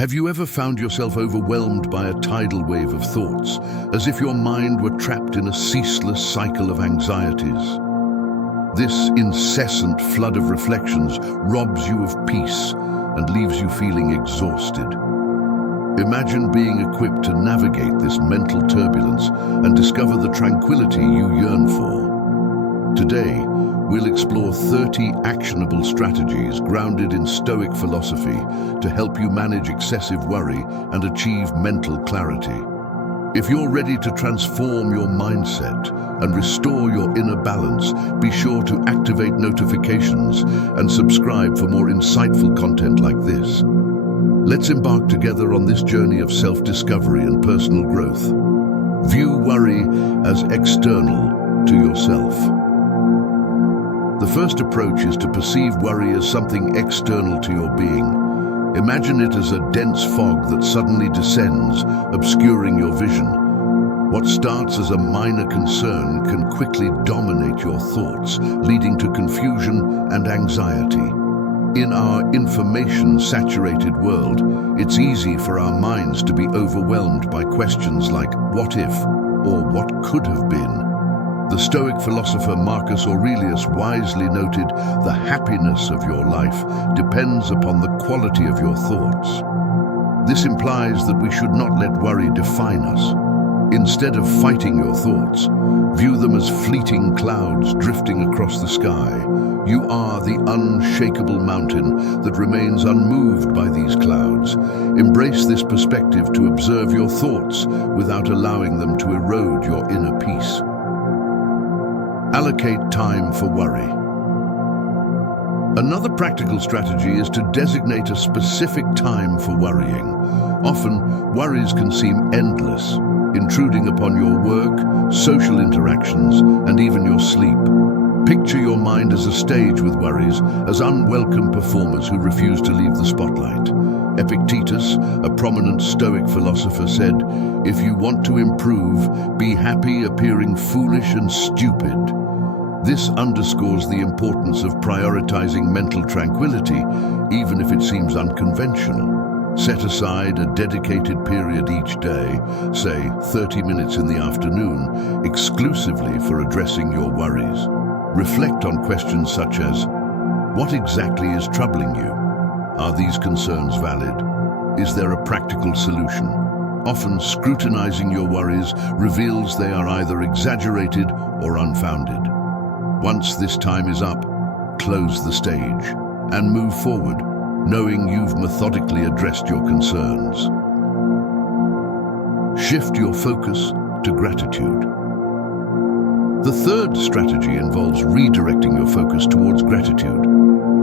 Have you ever found yourself overwhelmed by a tidal wave of thoughts, as if your mind were trapped in a ceaseless cycle of anxieties? This incessant flood of reflections robs you of peace and leaves you feeling exhausted. Imagine being equipped to navigate this mental turbulence and discover the tranquility you yearn for. Today, we'll explore 30 actionable strategies grounded in Stoic philosophy to help you manage excessive worry and achieve mental clarity. If you're ready to transform your mindset and restore your inner balance, be sure to activate notifications and subscribe for more insightful content like this. Let's embark together on this journey of self-discovery and personal growth. View worry as external to yourself. The first approach is to perceive worry as something external to your being. Imagine it as a dense fog that suddenly descends, obscuring your vision. What starts as a minor concern can quickly dominate your thoughts, leading to confusion and anxiety. In our information-saturated world, it's easy for our minds to be overwhelmed by questions like what if or what could have been. The Stoic philosopher Marcus Aurelius wisely noted, "The happiness of your life depends upon the quality of your thoughts." This implies that we should not let worry define us. Instead of fighting your thoughts, view them as fleeting clouds drifting across the sky. You are the unshakable mountain that remains unmoved by these clouds. Embrace this perspective to observe your thoughts without allowing them to erode your inner peace. Allocate time for worry. Another practical strategy is to designate a specific time for worrying. Often, worries can seem endless, intruding upon your work, social interactions, and even your sleep. Picture your mind as a stage with worries, as unwelcome performers who refuse to leave the spotlight. Epictetus, a prominent Stoic philosopher, said, "If you want to improve, be happy appearing foolish and stupid." This underscores the importance of prioritizing mental tranquility, even if it seems unconventional. Set aside a dedicated period each day, say 30 minutes in the afternoon, exclusively for addressing your worries. Reflect on questions such as, what exactly is troubling you? Are these concerns valid? Is there a practical solution? Often, scrutinizing your worries reveals they are either exaggerated or unfounded. Once this time is up, close the stage and move forward, knowing you've methodically addressed your concerns. Shift your focus to gratitude. The third strategy involves redirecting your focus towards gratitude.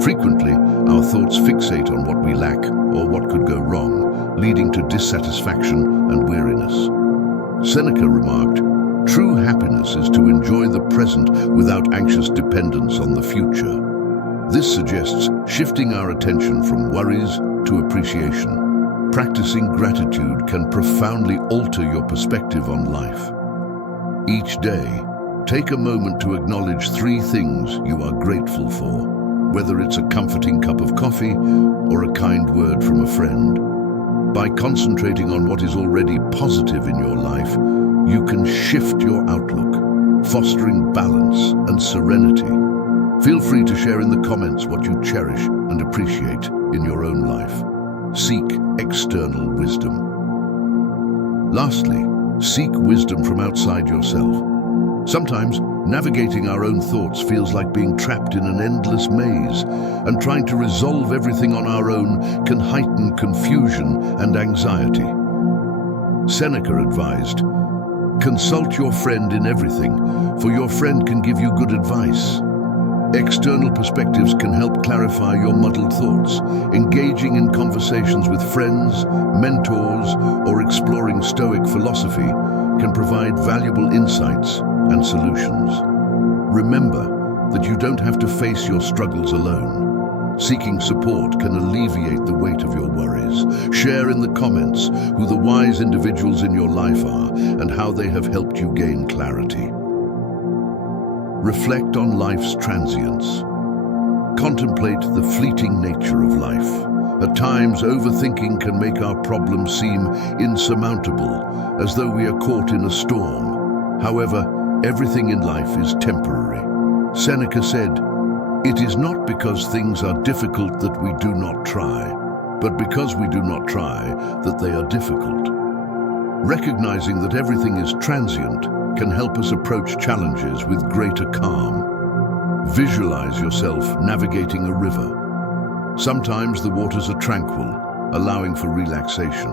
Frequently, our thoughts fixate on what we lack or what could go wrong, leading to dissatisfaction and weariness. Seneca remarked, "True happiness is to enjoy the present without anxious dependence on the future." This suggests shifting our attention from worries to appreciation. Practicing gratitude can profoundly alter your perspective on life. Each day, take a moment to acknowledge 3 things you are grateful for, whether it's a comforting cup of coffee or a kind word from a friend. By concentrating on what is already positive in your life, you can shift your outlook, fostering balance and serenity. Feel free to share in the comments what you cherish and appreciate in your own life. Seek external wisdom. Lastly, seek wisdom from outside yourself. Sometimes, navigating our own thoughts feels like being trapped in an endless maze, and trying to resolve everything on our own can heighten confusion and anxiety. Seneca advised, "Consult your friend in everything, for your friend can give you good advice." External perspectives can help clarify your muddled thoughts. Engaging in conversations with friends, mentors, or exploring Stoic philosophy can provide valuable insights and solutions. Remember that you don't have to face your struggles alone. Seeking support can alleviate the weight of your worries. Share in the comments who the wise individuals in your life are and how they have helped you gain clarity. Reflect on life's transience. Contemplate the fleeting nature of life. At times, overthinking can make our problems seem insurmountable, as though we are caught in a storm. However, everything in life is temporary. Seneca said, "It is not because things are difficult that we do not try, but because we do not try that they are difficult." Recognizing that everything is transient can help us approach challenges with greater calm. Visualize yourself navigating a river. Sometimes the waters are tranquil, allowing for relaxation.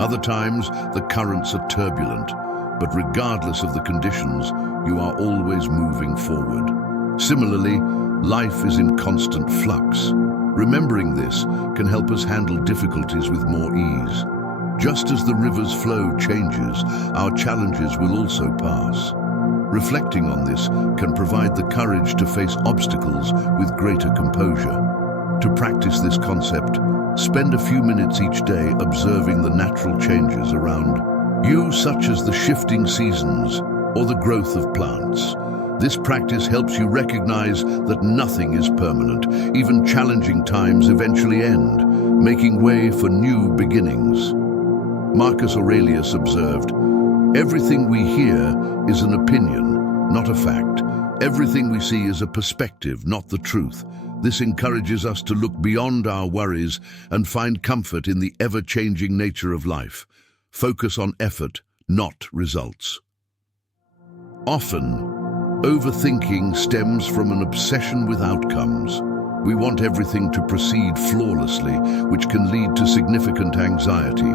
Other times, the currents are turbulent, but regardless of the conditions, you are always moving forward. Similarly, life is in constant flux. Remembering this can help us handle difficulties with more ease. Just as the river's flow changes, our challenges will also pass. Reflecting on this can provide the courage to face obstacles with greater composure. To practice this concept, spend a few minutes each day observing the natural changes around you, such as the shifting seasons or the growth of plants. This practice helps you recognize that nothing is permanent. Even challenging times eventually end, making way for new beginnings. Marcus Aurelius observed, "Everything we hear is an opinion, not a fact. Everything we see is a perspective, not the truth." This encourages us to look beyond our worries and find comfort in the ever-changing nature of life. Focus on effort, not results. Often, overthinking stems from an obsession with outcomes. We want everything to proceed flawlessly, which can lead to significant anxiety.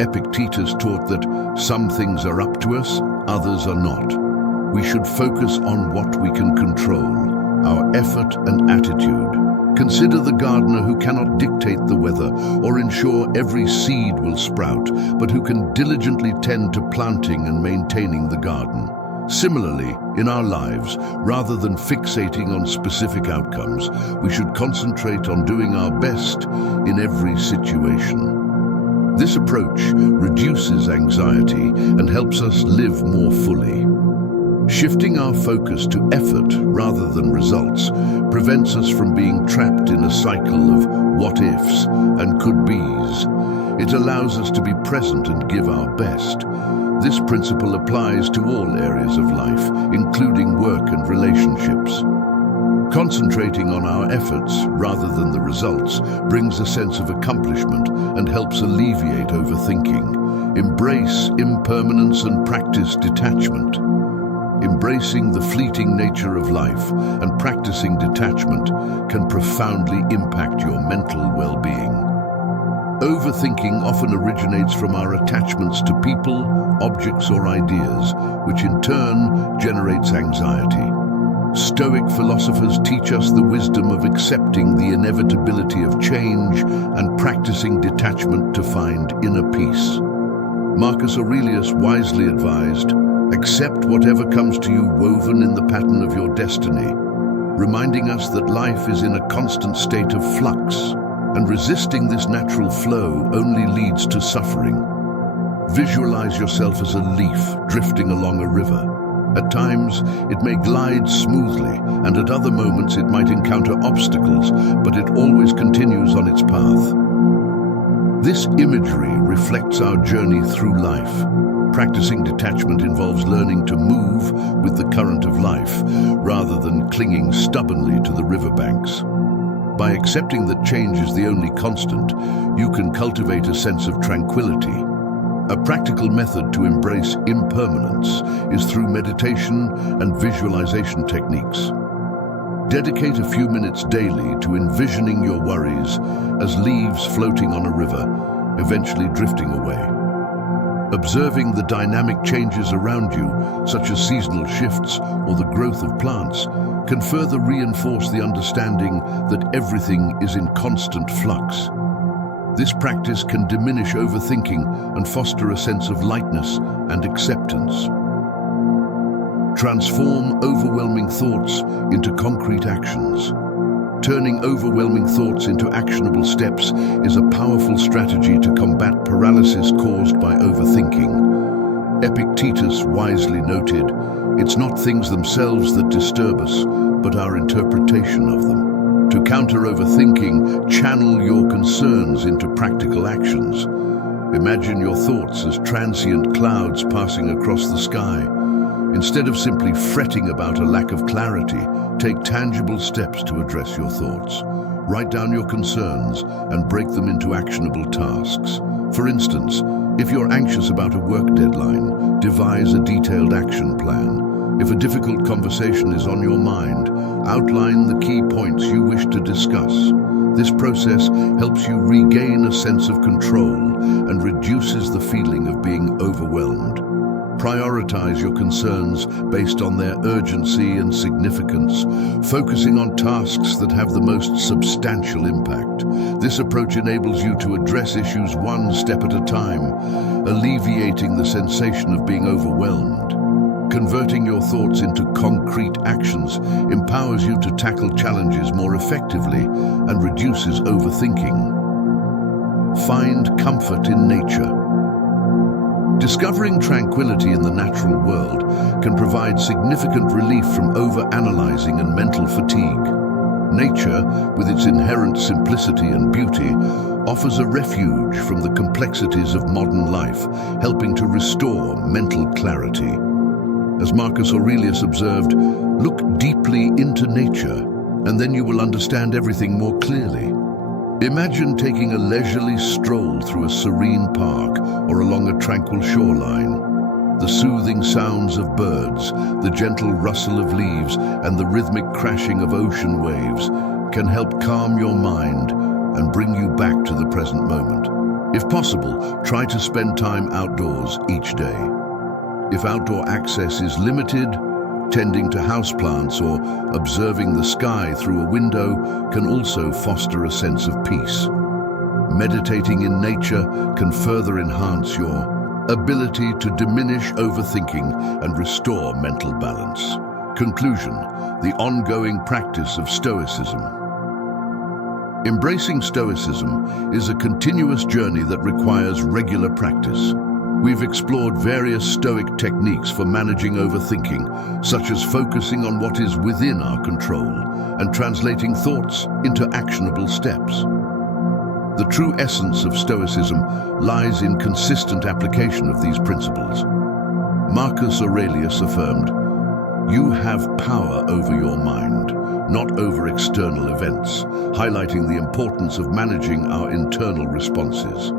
Epictetus taught that some things are up to us, others are not. We should focus on what we can control, our effort and attitude. Consider the gardener who cannot dictate the weather or ensure every seed will sprout, but who can diligently tend to planting and maintaining the garden. Similarly, in our lives, rather than fixating on specific outcomes, we should concentrate on doing our best in every situation. This approach reduces anxiety and helps us live more fully. Shifting our focus to effort rather than results prevents us from being trapped in a cycle of what-ifs and could-bes. It allows us to be present and give our best. This principle applies to all areas of life, including work and relationships. Concentrating on our efforts rather than the results brings a sense of accomplishment and helps alleviate overthinking. Embrace impermanence and practice detachment. Embracing the fleeting nature of life and practicing detachment can profoundly impact your mental well-being. Overthinking often originates from our attachments to people, objects, or ideas, which in turn generates anxiety. Stoic philosophers teach us the wisdom of accepting the inevitability of change and practicing detachment to find inner peace. Marcus Aurelius wisely advised, "Accept whatever comes to you woven in the pattern of your destiny," reminding us that life is in a constant state of flux, and resisting this natural flow only leads to suffering. Visualize yourself as a leaf drifting along a river. At times, it may glide smoothly, and at other moments it might encounter obstacles, but it always continues on its path. This imagery reflects our journey through life. Practicing detachment involves learning to move with the current of life, rather than clinging stubbornly to the riverbanks. By accepting that change is the only constant, you can cultivate a sense of tranquility. A practical method to embrace impermanence is through meditation and visualization techniques. Dedicate a few minutes daily to envisioning your worries as leaves floating on a river, eventually drifting away. Observing the dynamic changes around you, such as seasonal shifts or the growth of plants, can further reinforce the understanding that everything is in constant flux. This practice can diminish overthinking and foster a sense of lightness and acceptance. Transform overwhelming thoughts into concrete actions. Turning overwhelming thoughts into actionable steps is a powerful strategy to combat paralysis caused by overthinking. Epictetus wisely noted, "It's not things themselves that disturb us, but our interpretation of them." To counter overthinking, channel your concerns into practical actions. Imagine your thoughts as transient clouds passing across the sky. Instead of simply fretting about a lack of clarity, take tangible steps to address your thoughts. Write down your concerns and break them into actionable tasks. For instance, if you're anxious about a work deadline, devise a detailed action plan. If a difficult conversation is on your mind, outline the key points you wish to discuss. This process helps you regain a sense of control and reduces the feeling of being overwhelmed. Prioritize your concerns based on their urgency and significance, focusing on tasks that have the most substantial impact. This approach enables you to address issues one step at a time, alleviating the sensation of being overwhelmed. Converting your thoughts into concrete actions empowers you to tackle challenges more effectively and reduces overthinking. Find comfort in nature. Discovering tranquility in the natural world can provide significant relief from over-analyzing and mental fatigue. Nature, with its inherent simplicity and beauty, offers a refuge from the complexities of modern life, helping to restore mental clarity. As Marcus Aurelius observed, look deeply into nature, and then you will understand everything more clearly. Imagine taking a leisurely stroll through a serene park or along a tranquil shoreline. The soothing sounds of birds, the gentle rustle of leaves, and the rhythmic crashing of ocean waves can help calm your mind and bring you back to the present moment. If possible, try to spend time outdoors each day. If outdoor access is limited, tending to houseplants or observing the sky through a window can also foster a sense of peace. Meditating in nature can further enhance your ability to diminish overthinking and restore mental balance. Conclusion: the ongoing practice of Stoicism. Embracing Stoicism is a continuous journey that requires regular practice. We've explored various Stoic techniques for managing overthinking, such as focusing on what is within our control and translating thoughts into actionable steps. The true essence of Stoicism lies in consistent application of these principles. Marcus Aurelius affirmed, "You have power over your mind, not over external events," highlighting the importance of managing our internal responses.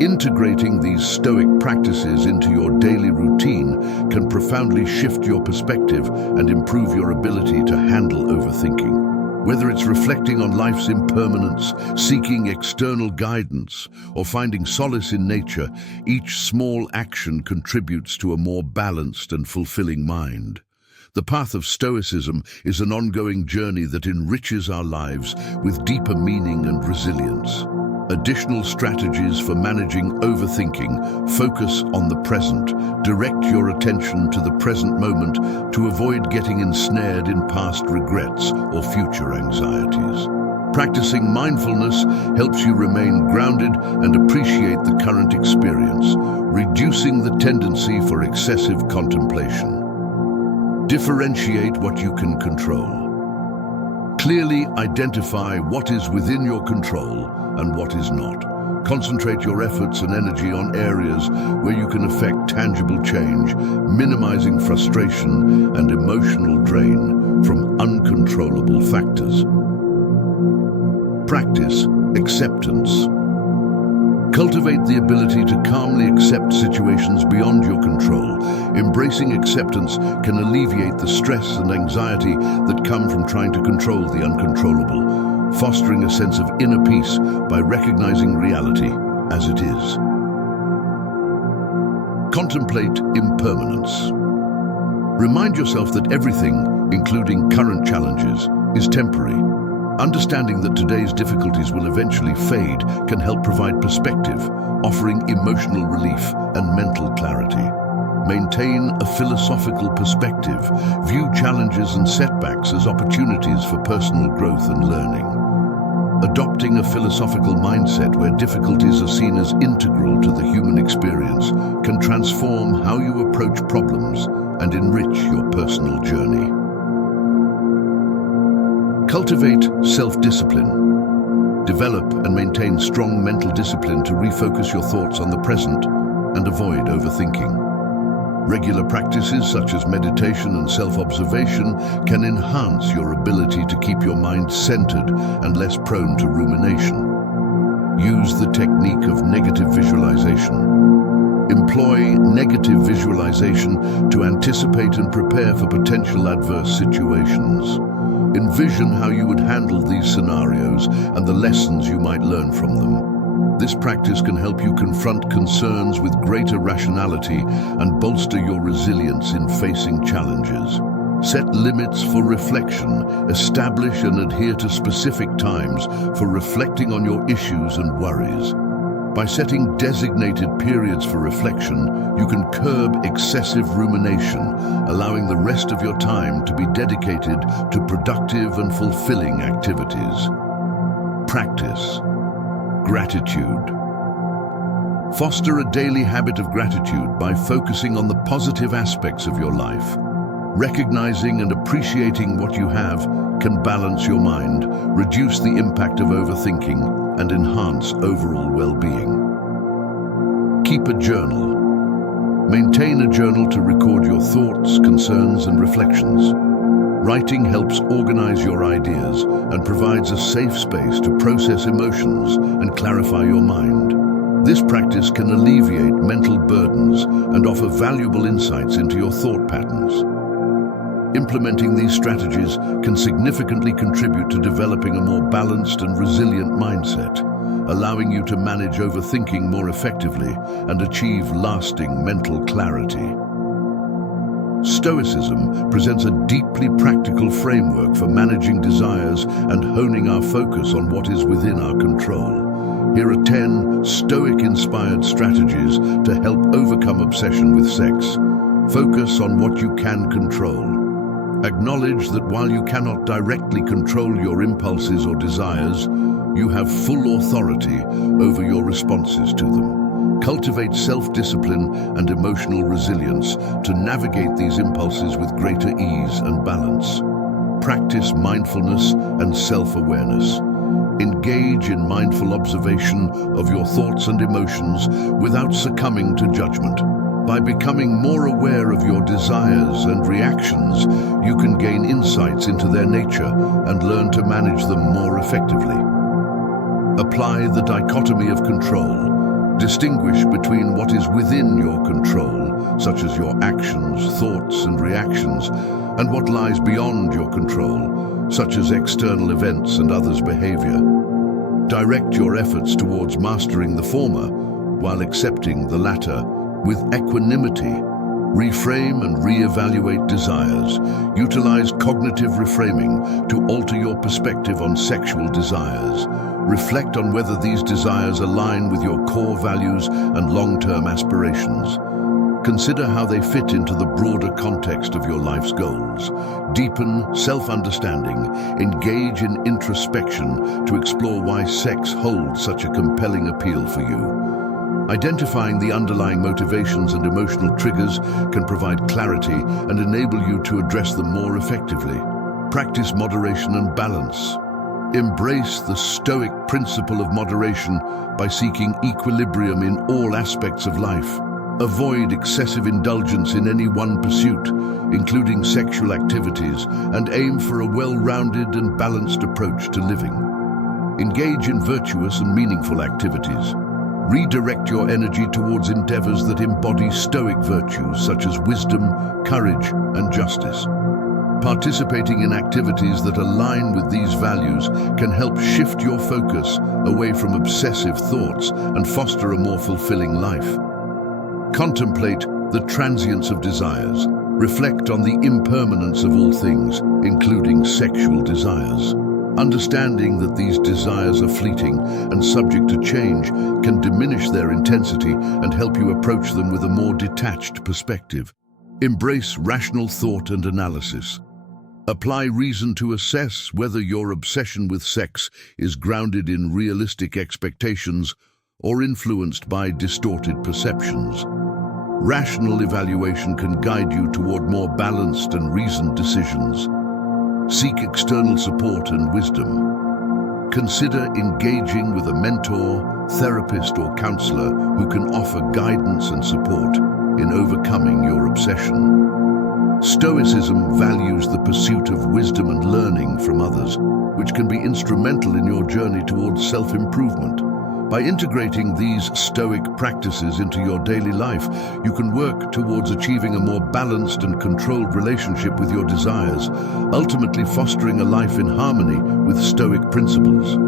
Integrating these Stoic practices into your daily routine can profoundly shift your perspective and improve your ability to handle overthinking. Whether it's reflecting on life's impermanence, seeking external guidance, or finding solace in nature, each small action contributes to a more balanced and fulfilling mind. The path of Stoicism is an ongoing journey that enriches our lives with deeper meaning and resilience. Additional strategies for managing overthinking focus on the present. Direct your attention to the present moment to avoid getting ensnared in past regrets or future anxieties. Practicing mindfulness helps you remain grounded and appreciate the current experience, reducing the tendency for excessive contemplation. Differentiate what you can control. Clearly identify what is within your control and what is not. Concentrate your efforts and energy on areas where you can affect tangible change, minimizing frustration and emotional drain from uncontrollable factors. Practice acceptance. Cultivate the ability to calmly accept situations beyond your control. Embracing acceptance can alleviate the stress and anxiety that come from trying to control the uncontrollable, fostering a sense of inner peace by recognizing reality as it is. Contemplate impermanence. Remind yourself that everything, including current challenges, is temporary. Understanding that today's difficulties will eventually fade can help provide perspective, offering emotional relief and mental clarity. Maintain a philosophical perspective. View challenges and setbacks as opportunities for personal growth and learning. Adopting a philosophical mindset where difficulties are seen as integral to the human experience can transform how you approach problems and enrich your personal journey. Cultivate self-discipline. Develop and maintain strong mental discipline to refocus your thoughts on the present and avoid overthinking. Regular practices such as meditation and self-observation can enhance your ability to keep your mind centered and less prone to rumination. Use the technique of negative visualization. Employ negative visualization to anticipate and prepare for potential adverse situations. Envision how you would handle these scenarios and the lessons you might learn from them. This practice can help you confront concerns with greater rationality and bolster your resilience in facing challenges. Set limits for reflection. Establish and adhere to specific times for reflecting on your issues and worries. By setting designated periods for reflection, you can curb excessive rumination, allowing the rest of your time to be dedicated to productive and fulfilling activities. Practice gratitude. Foster a daily habit of gratitude by focusing on the positive aspects of your life. Recognizing and appreciating what you have can balance your mind, reduce the impact of overthinking, and enhance overall well-being. Keep a journal. Maintain a journal to record your thoughts, concerns, and reflections. Writing helps organize your ideas and provides a safe space to process emotions and clarify your mind. This practice can alleviate mental burdens and offer valuable insights into your thought patterns. Implementing these strategies can significantly contribute to developing a more balanced and resilient mindset, allowing you to manage overthinking more effectively and achieve lasting mental clarity. Stoicism presents a deeply practical framework for managing desires and honing our focus on what is within our control. Here are 10 Stoic-inspired strategies to help overcome obsession with sex. Focus on what you can control. Acknowledge that while you cannot directly control your impulses or desires, you have full authority over your responses to them. Cultivate self-discipline and emotional resilience to navigate these impulses with greater ease and balance. Practice mindfulness and self-awareness. Engage in mindful observation of your thoughts and emotions without succumbing to judgment. By becoming more aware of your desires and reactions, you can gain insights into their nature and learn to manage them more effectively. Apply the dichotomy of control. Distinguish between what is within your control, such as your actions, thoughts, and reactions, and what lies beyond your control, such as external events and others' behavior. Direct your efforts towards mastering the former, while accepting the latter with equanimity. Reframe and re-evaluate desires. Utilize cognitive reframing to alter your perspective on sexual desires. Reflect on whether these desires align with your core values and long-term aspirations. Consider how they fit into the broader context of your life's goals. Deepen self-understanding. Engage in introspection to explore why sex holds such a compelling appeal for you. Identifying the underlying motivations and emotional triggers can provide clarity and enable you to address them more effectively. Practice moderation and balance. Embrace the Stoic principle of moderation by seeking equilibrium in all aspects of life. Avoid excessive indulgence in any one pursuit, including sexual activities, and aim for a well-rounded and balanced approach to living. Engage in virtuous and meaningful activities. Redirect your energy towards endeavors that embody Stoic virtues such as wisdom, courage, and justice. Participating in activities that align with these values can help shift your focus away from obsessive thoughts and foster a more fulfilling life. Contemplate the transience of desires. Reflect on the impermanence of all things, including sexual desires. Understanding that these desires are fleeting and subject to change can diminish their intensity and help you approach them with a more detached perspective. Embrace rational thought and analysis. Apply reason to assess whether your obsession with sex is grounded in realistic expectations or influenced by distorted perceptions. Rational evaluation can guide you toward more balanced and reasoned decisions. Seek external support and wisdom. Consider engaging with a mentor, therapist, or counselor who can offer guidance and support in overcoming your obsession. Stoicism values the pursuit of wisdom and learning from others, which can be instrumental in your journey towards self-improvement. By integrating these Stoic practices into your daily life, you can work towards achieving a more balanced and controlled relationship with your desires, ultimately fostering a life in harmony with Stoic principles.